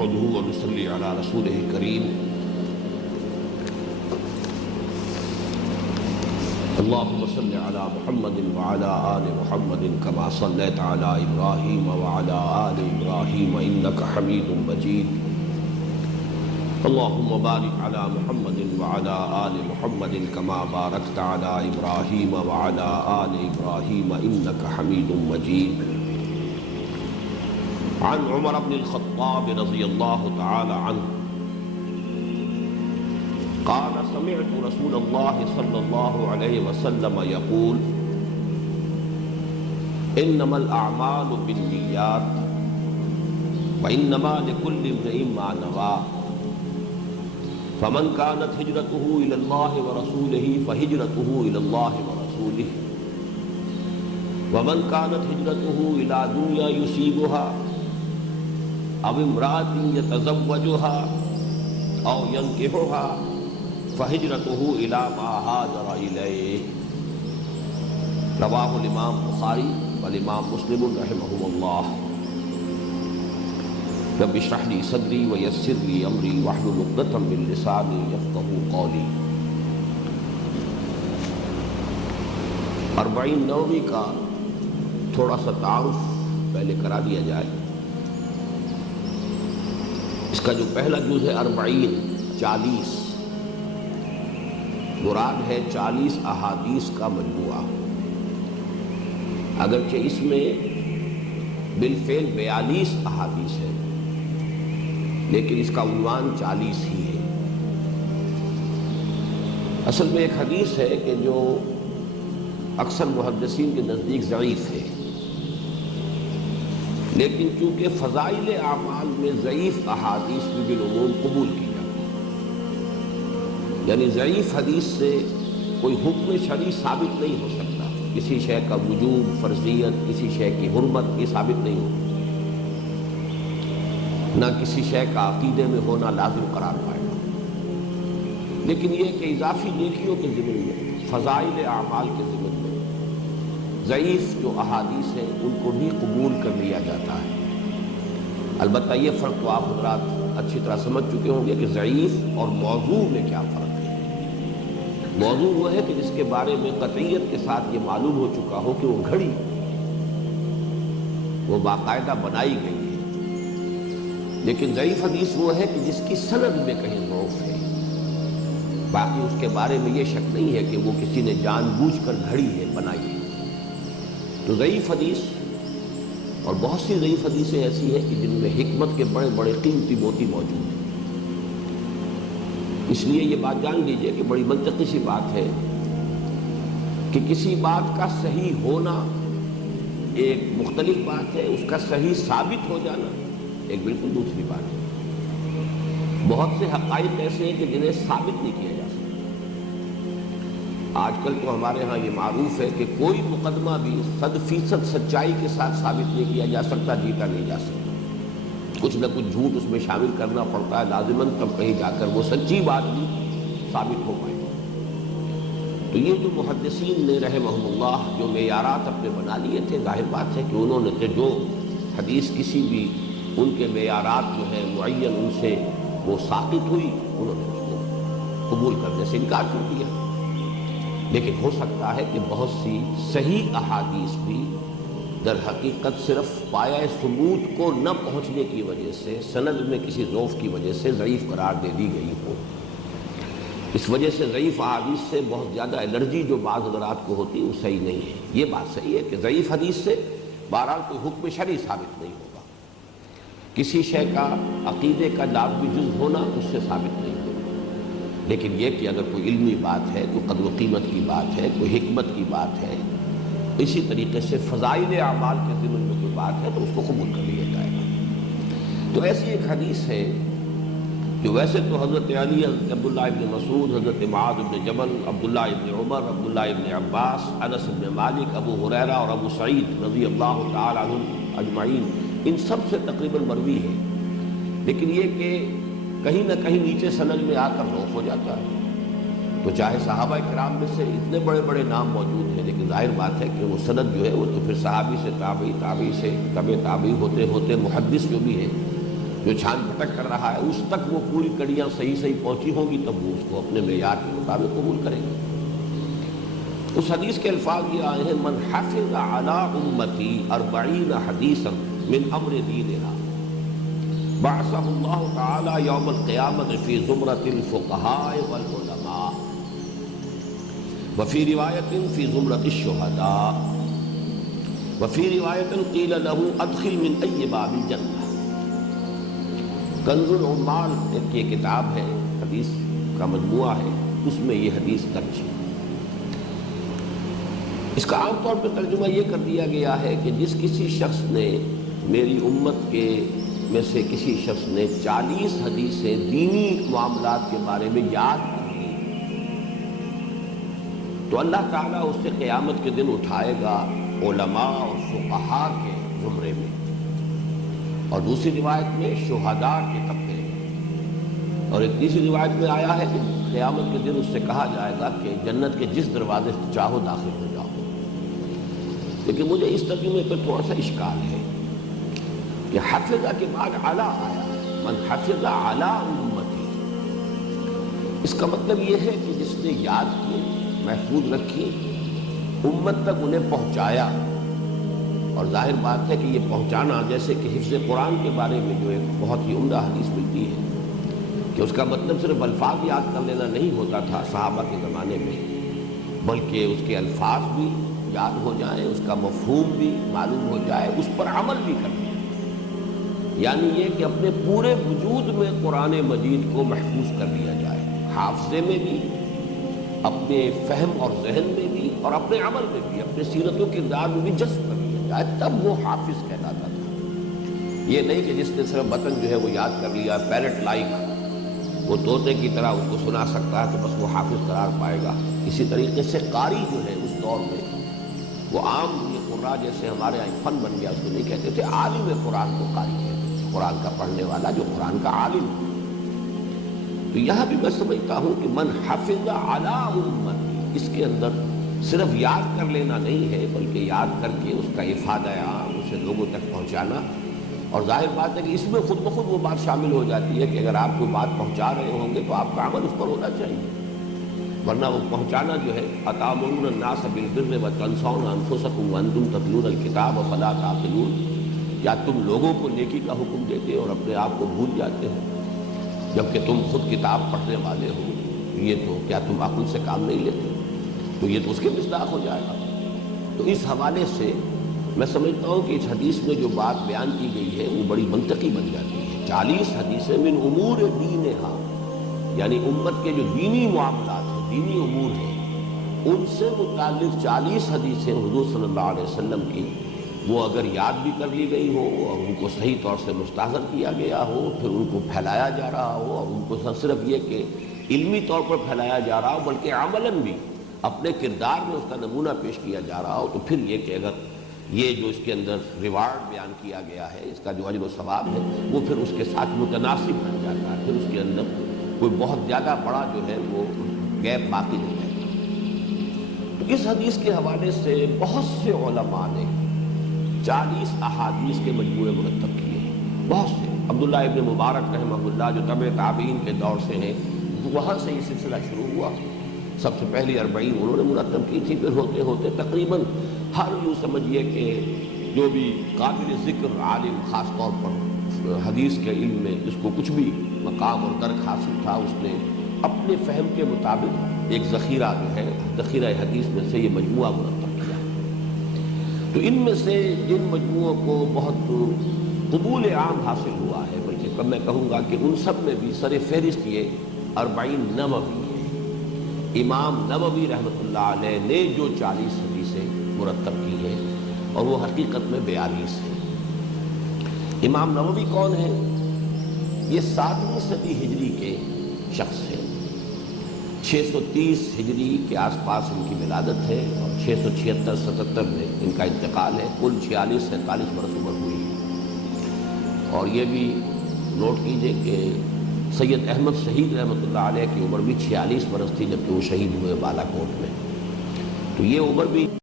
نحمده ونصلي على رسوله الكريم اللهم صل على محمد وعلى آل محمد كما صليت على إبراهيم وعلى آل إبراهيم إنك حميد مجيد اللهم بارك على محمد وعلى آل محمد كما باركت على إبراهيم وعلى آل إبراهيم إنك حميد مجيد عن عمر بن الخطاب رضي الله تعالى عنه قال سمعت رسول الله صلى الله عليه وسلم يقول إنما الأعمال بالنيات وإنما لكل امرئ ما نوى فمن كانت هجرته إلى الله ورسوله فهجرته إلى الله ورسوله ومن كانت هجرته إلى دنيا يصيبها أو امرأة يتزوجها أو ينكحها فهجرته إلى ما هاجر إليه رواه الإمام بخاری والإمام مسلم رحمهم الله رب اشرح لي صدري ويسر لي امري واحلل عقدة من لساني يفقهوا قولي 40 نووی کا تھوڑا سا تعارف پہلے کرا دیا جائے۔ اس کا جو پہلا جز ہے 40 مراد ہے 40 احادیث کا مجموعہ، اگرچہ اس میں بالفعل 42 احادیث ہے لیکن اس کا عنوان 40 ہی ہے۔ اصل میں ایک حدیث ہے کہ جو اکثر محدثین کے نزدیک ضعیف ہے، لیکن چونکہ فضائل اعمال میں ضعیف احادیث بھی بالعموم قبول کی جاتی ہے، یعنی ضعیف حدیث سے کوئی حکم شرعی ثابت نہیں ہو سکتا، کسی شے کا وجوب، فرضیت، کسی شے کی حرمت یہ ثابت نہیں ہوتی، نہ کسی شے کا عقیدے میں ہونا لازم قرار پائے گا، لیکن یہ کہ اضافی نیکیوں کے ضمن میں، فضائل اعمال کے ضمن میں ضعیف جو احادیث ہیں ان کو بھی قبول کر لیا جاتا ہے۔ البتہ یہ فرق تو آپ حضرات اچھی طرح سمجھ چکے ہوں گے کہ ضعیف اور موضوع میں کیا فرق ہے۔ موضوع وہ ہے کہ جس کے بارے میں قطعیت کے ساتھ یہ معلوم ہو چکا ہو کہ وہ گھڑی، وہ باقاعدہ بنائی گئی ہے، لیکن ضعیف حدیث وہ ہے کہ جس کی سند میں کہیں ضعف ہے، باقی اس کے بارے میں یہ شک نہیں ہے کہ وہ کسی نے جان بوجھ کر گھڑی ہے، بنائی ہے۔ تو ضعیف حدیث اور بہت سی ضعیف حدیثیں ایسی ہیں کہ جن میں حکمت کے بڑے بڑے قیمتی موتی موجود ہیں۔ اس لیے یہ بات جان لیجئے کہ بڑی منطقی سی بات ہے کہ کسی بات کا صحیح ہونا ایک مختلف بات ہے، اس کا صحیح ثابت ہو جانا ایک بالکل دوسری بات ہے۔ بہت سے حقائق ایسے ہیں کہ جنہیں ثابت نہیں کیا جا سکتا۔ آج کل تو ہمارے ہاں یہ معروف ہے کہ کوئی مقدمہ بھی 100% سچائی کے ساتھ ثابت نہیں کیا جا سکتا، جیتا نہیں جا سکتا، کچھ نہ کچھ جھوٹ اس میں شامل کرنا پڑتا ہے لازماً، تب کہیں جا کر وہ سچی بات بھی ثابت ہو پائے۔ تو یہ جو محدثین نے رحمہم اللہ جو معیارات اپنے بنا لیے تھے، ظاہر بات ہے کہ انہوں نے جو حدیث کسی بھی ان کے معیارات جو ہے معین ان سے وہ ساقط ہوئی، انہوں نے اس کو قبول کرنے سے انکار کر دیا۔ لیکن ہو سکتا ہے کہ بہت سی صحیح احادیث بھی در حقیقت صرف پایہ ثبوت کو نہ پہنچنے کی وجہ سے، سند میں کسی ضعف کی وجہ سے ضعیف قرار دے دی گئی ہو۔ اس وجہ سے ضعیف احادیث سے بہت زیادہ الرجی جو بعض حضرات کو ہوتی ہے وہ صحیح نہیں ہے۔ یہ بات صحیح ہے کہ ضعیف حدیث سے بہرحال کوئی حکم شرعی ثابت نہیں ہوگا، کسی شے کا عقیدے کا لازمی جز ہونا اس سے ثابت نہیں ہوگا، لیکن یہ کہ اگر کوئی علمی بات ہے، کوئی قدر و قیمت کی بات ہے، کوئی حکمت کی بات ہے، اسی طریقے سے فضائل اعمال کے ضمن میں کوئی بات ہے تو اس کو قبول کر لیا جائے گا۔ تو ایسی ایک حدیث ہے جو ویسے تو حضرت علی، عبداللہ ابن مسعود، حضرت معاذ ابن جبل، عبداللہ ابن عمر، عبداللہ ابن عباس، انس ابن مالک، ابو ہریرہ اور ابو سعید رضی اللہ تعالی عنہم اجمعین، ان سب سے تقریباً مروی ہے، لیکن یہ کہ کہیں نہ کہیں نیچے سند میں آ کر ضعف ہو جاتا ہے۔ تو چاہے صحابہ کرام میں سے اتنے بڑے بڑے نام موجود ہیں، لیکن ظاہر بات ہے کہ وہ سند جو ہے وہ تو پھر صحابی سے تابعی، تابعی سے تبع تابعی ہوتے ہوتے محدث جو بھی ہے جو چھان پٹک کر رہا ہے اس تک وہ پوری کڑیاں صحیح صحیح پہنچی ہوں گی تب وہ اس کو اپنے معیار کے مطابق قبول کرے گا۔ اس حدیث کے الفاظ یہ آئے ہیں من حفظ علی امتی 40 حدیثا من امر دینہا بعثہ اللہ تعالی یوم القیامت فی زمرۃ الفقہاء والعلماء وفی روایت فی زمرۃ الشہداء وفی روایت قیل له ادخل من ای باب الجنہ۔ کنز العمال ایک یہ کتاب ہے، حدیث کا مجموعہ ہے، اس میں یہ حدیث درج ہے۔ اس کا عام طور پہ ترجمہ یہ کر دیا گیا ہے کہ جس کسی شخص نے میری امت کے میں سے کسی شخص نے 40 حدیثیں دینی معاملات کے بارے میں یاد کر لی تو اللہ تعالیٰ اس سے قیامت کے دن اٹھائے گا علماء اور فقہاء کے زمرے میں، اور دوسری روایت میں شہداء کے طبقے میں، اور ایک تیسری روایت میں آیا ہے کہ قیامت کے دن اس سے کہا جائے گا کہ جنت کے جس دروازے سے چاہو داخل ہو جاؤ۔ لیکن مجھے اس ترجمے پہ تھوڑا سا اشکال ہے کہ حفظہ کے بعد علی آیا ہے، من حفظ علی امتی، اس کا مطلب یہ ہے کہ جس نے یاد کی، محفوظ رکھی، امت تک انہیں پہنچایا۔ اور ظاہر بات ہے کہ یہ پہنچانا جیسے کہ حفظ قرآن کے بارے میں جو ایک بہت ہی عمدہ حدیث ملتی ہے کہ اس کا مطلب صرف الفاظ یاد کر لینا نہیں ہوتا تھا صحابہ کے زمانے میں، بلکہ اس کے الفاظ بھی یاد ہو جائیں، اس کا مفہوم بھی معلوم ہو جائے، اس پر عمل بھی کرنا، یعنی یہ کہ اپنے پورے وجود میں قرآن مجید کو محفوظ کر لیا جائے، حافظے میں بھی، اپنے فہم اور ذہن میں بھی، اور اپنے عمل میں بھی، اپنے سیرت و کردار میں بھی جذب کر لیا جائے، تب وہ حافظ کہلاتا تھا۔ یہ نہیں کہ جس نے صرف متن جو ہے وہ یاد کر لیا، پیرٹ لائک، وہ طوطے کی طرح اس کو سنا سکتا ہے تو بس وہ حافظ قرار پائے گا۔ اسی طریقے سے قاری جو ہے اس دور میں، وہ عام یہ قراء جیسے ہمارے یہاں فن بن گیا، اس کو نہیں کہتے تھے، عالم قرآن کو قاری کہتے تھے، قرآن کا پڑھنے والا جو قرآن کا عالم ہے۔ تو یہاں بھی میں سمجھتا ہوں کہ من حفظ علی امتی، اس کے اندر صرف یاد کر لینا نہیں ہے بلکہ یاد کر کے اس کا افادہ عام، اسے لوگوں تک پہنچانا۔ اور ظاہر بات ہے کہ اس میں خود بخود وہ بات شامل ہو جاتی ہے کہ اگر آپ کوئی بات پہنچا رہے ہوں گے تو آپ کا عمل اس پر ہونا چاہیے، ورنہ وہ پہنچانا جو ہے اتامرون الناس بالبر وتنسون انفسکم وانتم تتلون الکتاب افلا تعقلون، یا تم لوگوں کو نیکی کا حکم دیتے اور اپنے آپ کو بھول جاتے ہو جبکہ تم خود کتاب پڑھنے والے ہو، یہ تو کیا تم عقل سے کام نہیں لیتے؟ تو یہ تو اس کے مصداق ہو جائے گا۔ تو اس حوالے سے میں سمجھتا ہوں کہ اس حدیث میں جو بات بیان کی گئی ہے وہ بڑی منطقی بن جاتی ہے۔ 40 حدیثیں من امور دینہا، یعنی امت کے جو دینی معاملات ہیں، دینی امور ہیں، ان سے متعلق 40 حدیثیں حضور صلی اللہ علیہ وسلم کی، وہ اگر یاد بھی کر لی گئی ہو اور ان کو صحیح طور سے مستحضر کیا گیا ہو، پھر ان کو پھیلایا جا رہا ہو، اور ان کو صرف یہ کہ علمی طور پر پھیلایا جا رہا ہو بلکہ عملاً بھی اپنے کردار میں اس کا نمونہ پیش کیا جا رہا ہو، تو پھر یہ کہ اگر یہ جو اس کے اندر ریوارڈ بیان کیا گیا ہے، اس کا جو اجر و ثواب ہے، وہ پھر اس کے ساتھ متناسب بن جاتا ہے، پھر اس کے اندر کوئی بہت زیادہ بڑا جو ہے وہ گیپ باقی نہیں رہتا۔ تو اس حدیث کے حوالے سے بہت سے علماء نے 40 احادیث کے مجموعے مرتب کیے، بہت سے۔ عبداللہ ابن مبارک رحمہ اللہ جو تبع تابعین کے دور سے ہیں، وہاں سے یہ سلسلہ شروع ہوا۔ سب سے پہلی 40 انہوں نے مرتب کی تھی، پھر ہوتے ہوتے تقریباً ہر یوں سمجھیے کہ جو بھی قابل ذکر عالم، خاص طور پر حدیث کے علم میں جس کو کچھ بھی مقام اور درک حاصل تھا، اس نے اپنے فہم کے مطابق ایک ذخیرہ جو ہے، ذخیرہ حدیث میں سے یہ مجموعہ مرتب کیا۔ تو ان میں سے جن مجموعوں کو بہت قبول عام حاصل ہوا ہے، بلکہ میں کہوں گا کہ ان سب میں بھی سر فہرست یہ 40 نووی ہے۔ امام نووی رحمۃ اللہ علیہ نے جو 40 حدیثیں مرتب کی ہیں، اور وہ حقیقت میں 42 ہیں۔ امام نووی کون ہیں؟ یہ 7ویں صدی ہجری کے شخص ہیں۔ 630 ہجری کے آس پاس ان کی ولادت ہے، اور 676-77 میں ان کا انتقال ہے۔ کل 46-47 برس عمر ہوئی ہے۔ اور یہ بھی نوٹ کیجئے کہ سید احمد شہید رحمۃ اللہ علیہ کی عمر بھی 46 برس تھی جبکہ وہ شہید ہوئے بالا کوٹ میں، تو یہ عمر بھی